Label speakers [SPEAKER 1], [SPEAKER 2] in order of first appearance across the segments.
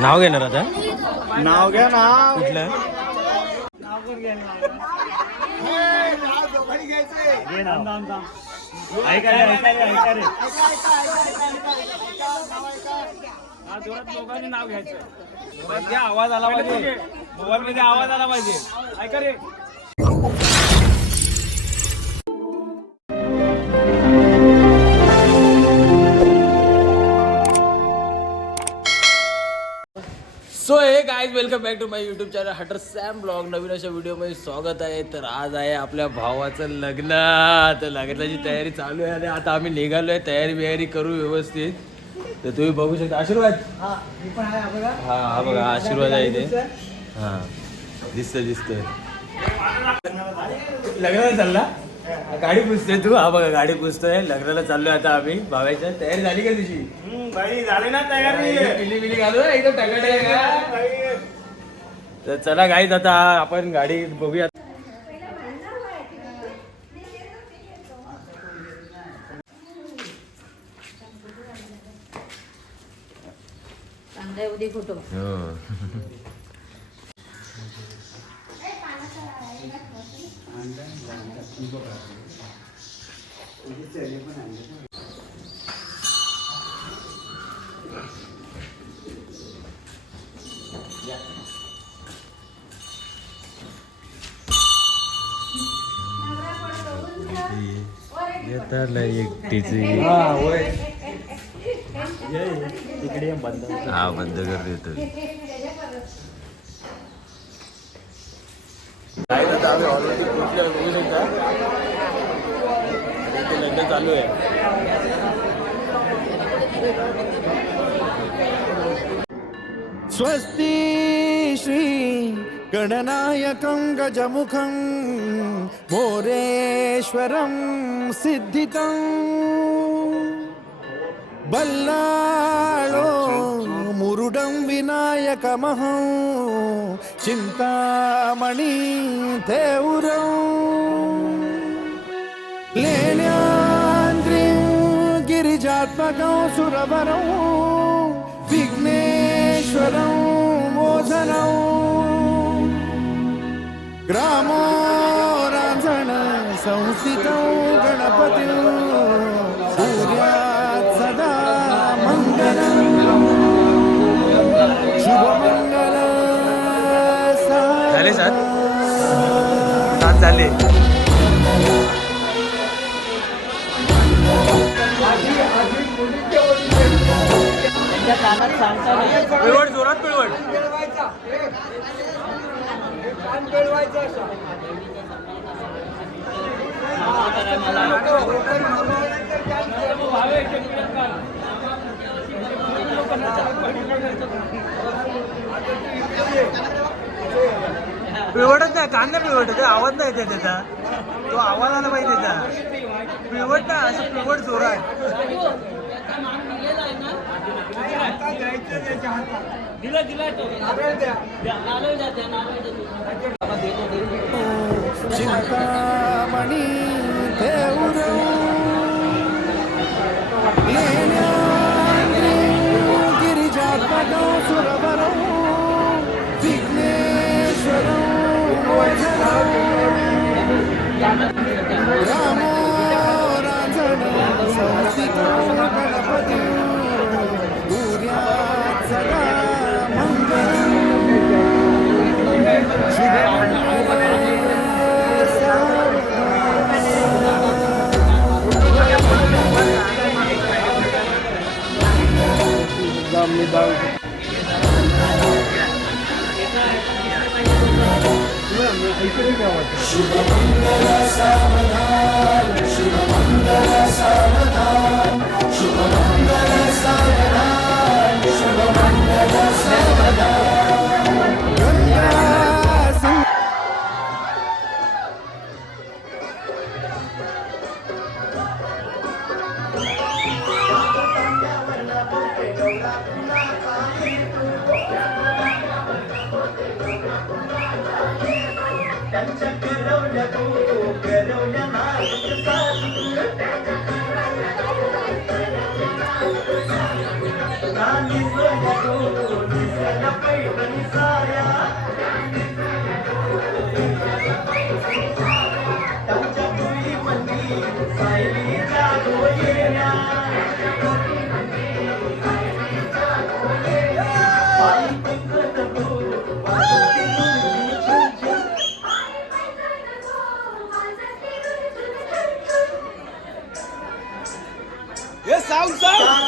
[SPEAKER 1] नाव घेणार आता
[SPEAKER 2] नाव घ्या नाव
[SPEAKER 1] कुठलं
[SPEAKER 2] ऐका रे, ऐका रे, ऐका रे.
[SPEAKER 3] दोघांनी नाव घ्यायचं म्हणजे आवाज आला पाहिजे मोबाईल मध्ये आवाज आला पाहिजे ऐका रे
[SPEAKER 1] guys welcome back to my YouTube channel हटर सॅम ब्लॉग नवीन अशा व्हिडिओमध्ये स्वागत आहे. तर आज आहे आपल्या भावाचं लग्न. तर लग्नाची तयारी चालू आहे आणि आता आम्ही निघालो आहे तयारी बियारी करू व्यवस्थित. तर तुम्ही बघू शकता. आशीर्वाद. हा हा बघा. आशीर्वाद आहे इथे. हा दिसतोय दिसतोय. लग्नाला चालला? गाडी पुसतोय तू? हा बघा गाडी पुसतोय. लग्नाला चाललोय आता आम्ही. भावाच्या तयारी झाली का तुझी?
[SPEAKER 2] हम्म, बाई झाली ना तयारी.
[SPEAKER 1] पिली बिली घालू ना, एकदम टकाटक आहे का? तर चला गाईत आता आपण गाडी बघूया.
[SPEAKER 4] चांगला उद्या फोटो.
[SPEAKER 1] एकटीची हा बंद कर देतो आहे आता आम्ही ऑलरेडी पोहोचलो बघू शकता. ते लग्न चालू आहे.
[SPEAKER 5] स्वस्ती श्री गणनायकं गजमुखं मोरेश्वरं सिद्धितं। बल्लाळो మురుడం వినాయక వినాయకమహం చింతామణి తేవురం లేనాంద్రిం గిరిజాత్మకం సురవరం.
[SPEAKER 1] झाले. पिळवट जोरात पिळवट पिळवटच नाही कांदा पिवटत आवाज नाही येते त्याचा. तो आवाज आला पाहिजे त्याचा. पिवट ना असं
[SPEAKER 5] पिवट जोर आहे. चिंतामणी देऊ. Shubhamandala Samadhan Shubhamandala Samadhan
[SPEAKER 3] हे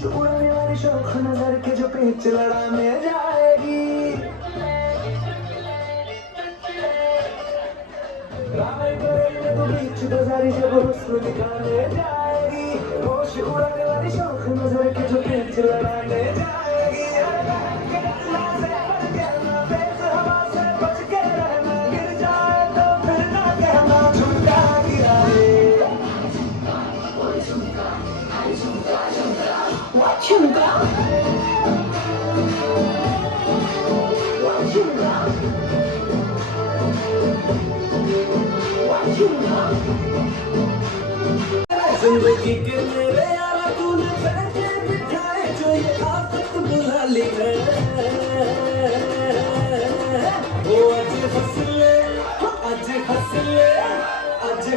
[SPEAKER 5] होश उड़ाने वाली शौक नजर के जो पेच लड़ाने जाएगी आई बरनी में तो बीच बाहर जब हुस्न दिखाने जाएगी होश उड़ाने वाली शौक नजर के जो पेच लड़ाने जाएगी जिंदगी के मेरे यारा तूने बैठे बिठाए जो ये आफत बुला ली है। ओ आज आज आज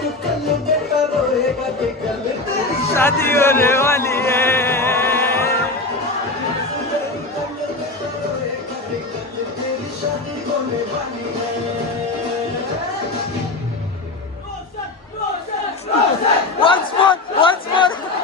[SPEAKER 5] तू कल बेटा रोएगा कि कल तेरी
[SPEAKER 3] शादी होने वाली है।
[SPEAKER 5] तेरी शादी होने वाली है।
[SPEAKER 3] Once more, once more.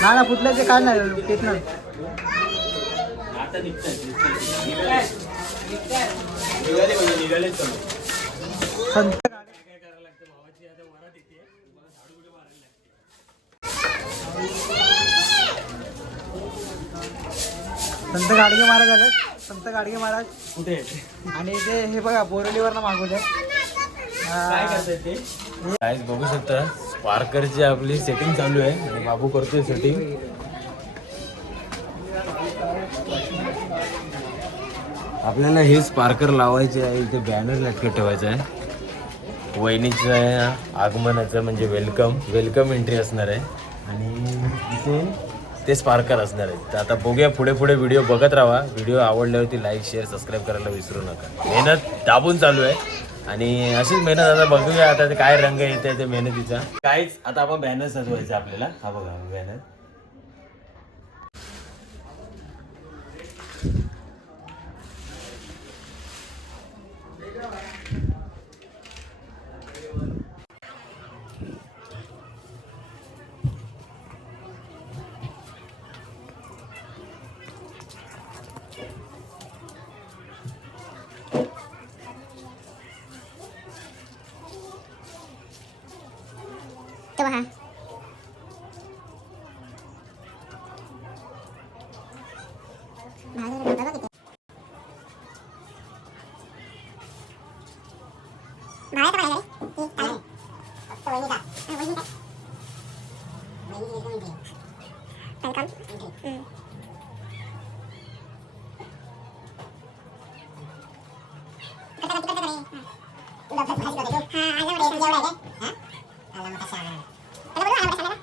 [SPEAKER 6] ना ना पुतल्याचे काय नाही तेच ना संत संत गाडगे महाराज आलं संत गाडगे महाराज.
[SPEAKER 2] कुठे?
[SPEAKER 6] आणि ते हे बघा बोरलीवरनं मागवलं.
[SPEAKER 2] काय करताय ते?
[SPEAKER 1] गाईज बघू शकता स्पार्करची आपली सेटिंग चालू आहे. आणि बाबू करतोय सेटिंग आपल्याला हे स्पार्कर लावायचे आहे इथे बॅनर लटकत ठेवायचा आहे. वहिनीचं आहे आगमनाचं म्हणजे वेलकम वेलकम एंट्री असणार आहे. आणि इथे ते स्पार्कर असणार आहेत तर आता बघूया पुढे पुढे व्हिडिओ बघत राहा. व्हिडिओ आवडल्यावरती लाईक शेअर सबस्क्राईब करायला विसरू नका. मेहनत दाबून चालू आहे. आणि अशीच मेहनत आता बघूया आता ते काय रंग येते ते मेहनतीचा. काहीच आता आपण बॅनर सजवायचा आपल्याला. हा बघा बॅनर
[SPEAKER 7] भाई तो भाई ठीक है
[SPEAKER 1] अब तो वही का वही का वही का वेलकम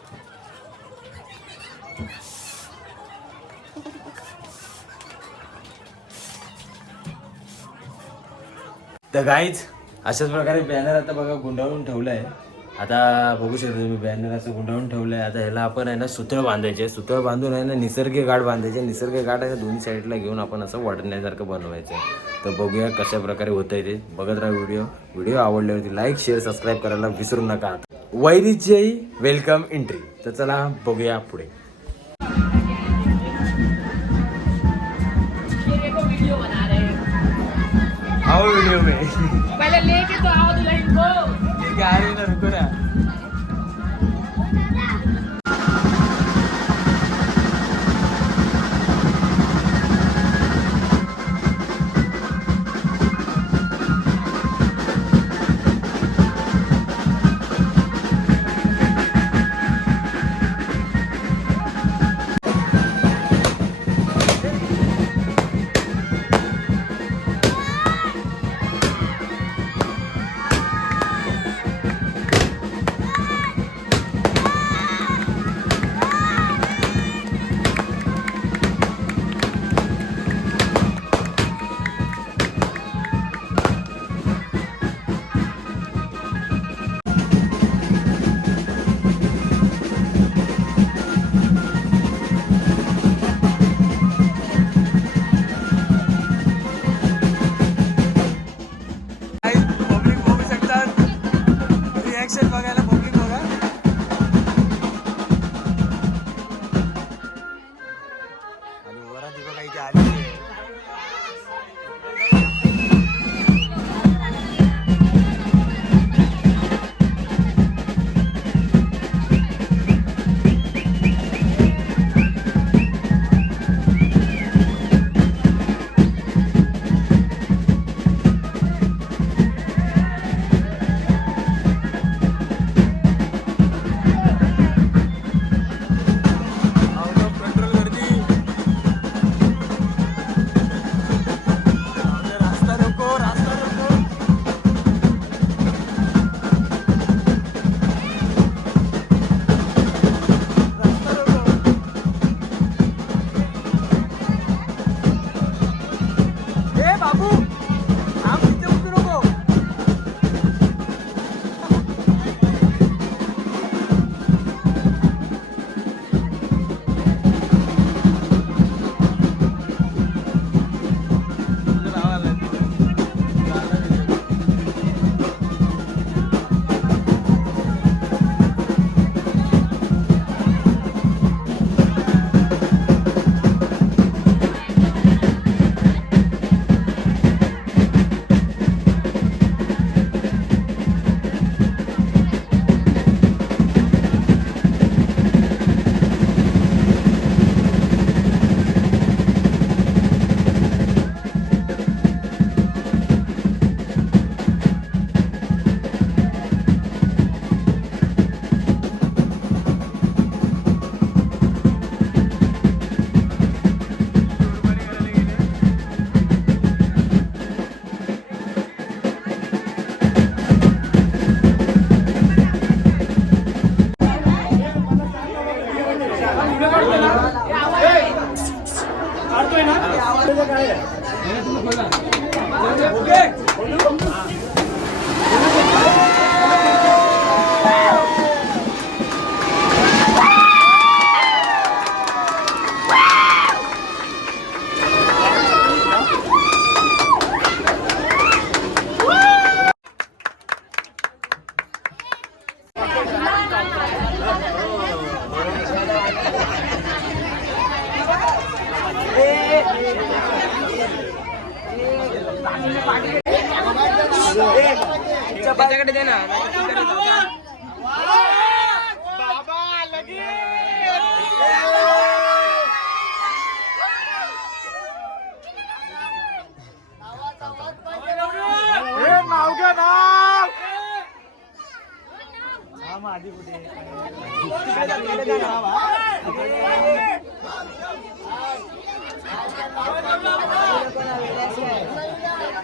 [SPEAKER 1] तो गाइज अशाच प्रकारे बॅनर आता बघा गुंडाळून ठेवलं आहे आता बघू शकता तुम्ही बॅनर असं गुंडाळून ठेवलं आहे आता ह्याला आपण आहे ना सूत्र बांधायचे. सूत्र बांधून आहे ना निसर्ग गाठ बांधायचे. निसर्ग गाठ आहे ना दोन्ही साईडला घेऊन आपण असं वाढण्यासारखं बनवायचं. तर बघूया कशा प्रकारे होतं ते. बघत राहा व्हिडिओ व्हिडिओ आवडल्यावरती लाईक शेअर सबस्क्राईब करायला विसरू नका. वैरीची वेलकम एंट्री तर चला बघूया पुढे. आओ वीडियो में. है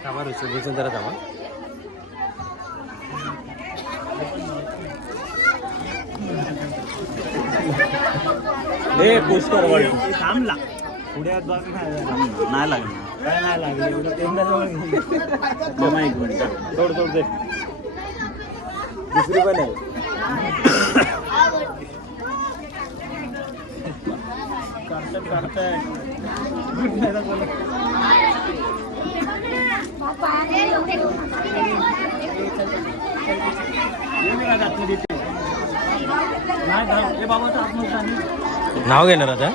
[SPEAKER 1] थांबा रुसून जरा थांबा.
[SPEAKER 3] ए पुष्कर थांबला.
[SPEAKER 2] पुढे नाही लागणार. काय नाही लागलं एवढं एक मिनिट. दुसरी पण आहे. आतमध्ये जा नी.
[SPEAKER 1] नाव घेणार आता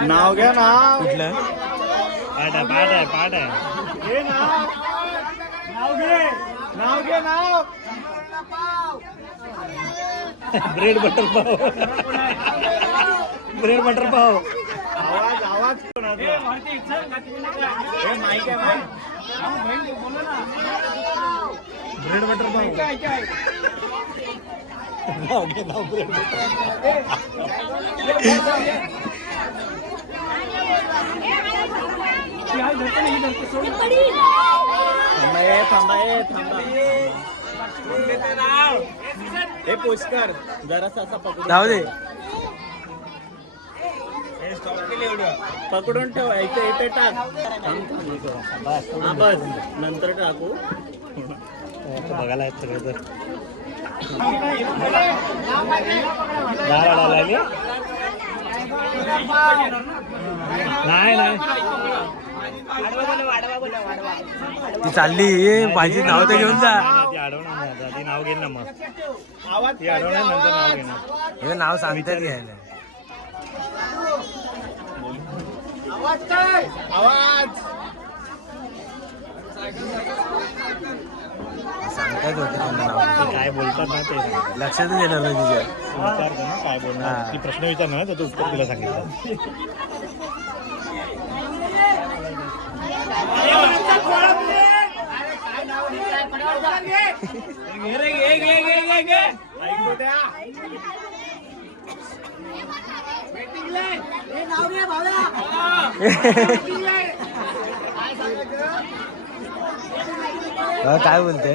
[SPEAKER 2] नाव घ्या नाव
[SPEAKER 1] कुठलं?
[SPEAKER 2] पाठ आहे पाठ आहे पाठ आहे. घे नाव. नाव घे. नाव घे नाव. ब्रेड बटर पाव. ब्रेड बटर पाव. आवाज आवाज. ब्रेड बटर पाव. ब्रेड थांबा थांबा. हे पुष्कर. जरासा असा पकडून
[SPEAKER 1] जाऊ दे.
[SPEAKER 2] पकडून ठेव इथे इथे टाक. हा बस. नंतर टाकू. बघायला आहेत सगळे तर. नाही नाही.
[SPEAKER 1] ती चालली. माझी नाव तर घेऊन जा.
[SPEAKER 2] ती अडवणार नाही आता. ती नाव घेईन ना मग. ती अडवणार नंतर नाव घेणार
[SPEAKER 1] हे नाव सांगतात घ्यायला सांगतात होते त्यांना नाव.
[SPEAKER 2] ते काय बोलतात ना ते. सांग.
[SPEAKER 1] लक्षातच येणार नाही तुझ्या.
[SPEAKER 2] विचारतो ना काय बोलणार.
[SPEAKER 1] हा.
[SPEAKER 2] ती प्रश्न विचारणार ना त्याचं उत्तर तिला सांगितलं
[SPEAKER 1] हा, काय बोलते?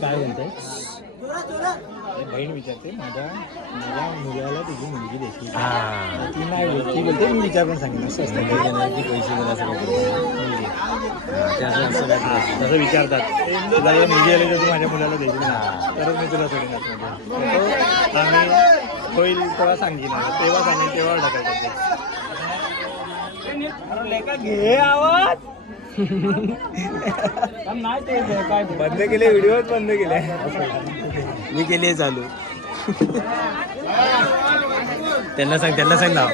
[SPEAKER 1] काय बोलते?
[SPEAKER 2] बहीण विचारते माझ्या माझ्या मुलाला तुझी मुलगी देखील
[SPEAKER 1] हा.
[SPEAKER 2] ती नाही बोलत. ती बोलते मी विचारून सांगेन असं असतं
[SPEAKER 1] काही जणांची पैसे गेला असं. हा,
[SPEAKER 2] विचारतात. तुला जर मुलगी आली तर तू माझ्या मुलाला देशील ना तरच मी तुला सोडून आणि होईल तेव्हा सांगीन आता. तेव्हा सांगेन तेव्हा ढकायचं घे आवाज. बंद केले व्हिडिओ बंद केले.
[SPEAKER 1] मी केली चालू. त्यांना सांग त्यांना सांग नाव.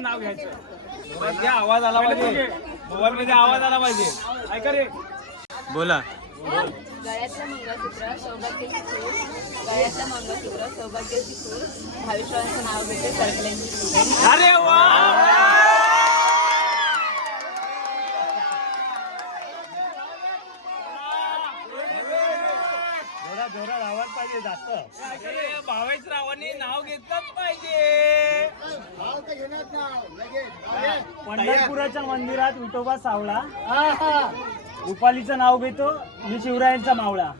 [SPEAKER 2] नाव. घ्यायचं आवाज आला पाहिजे मोबाईल मध्ये आवाज आला पाहिजे ऐका रे
[SPEAKER 1] बोला
[SPEAKER 8] गळ्यातलं मंगळसूत्र सौभाग्याची फूल गळ्यातलं मंगळसूत्र सौभाग्याची फूल भाविष्याचं नाव भेटे सरकल्यांची
[SPEAKER 2] अरे वा जोरात जोरात पाहिजे जास्त. भावेश रावांनी नाव घेतलंच पाहिजे. पंढरपुराच्या मंदिरात विठोबा सावळा. रुपालीचं नाव घेतो मी शिवरायांचा मावळा.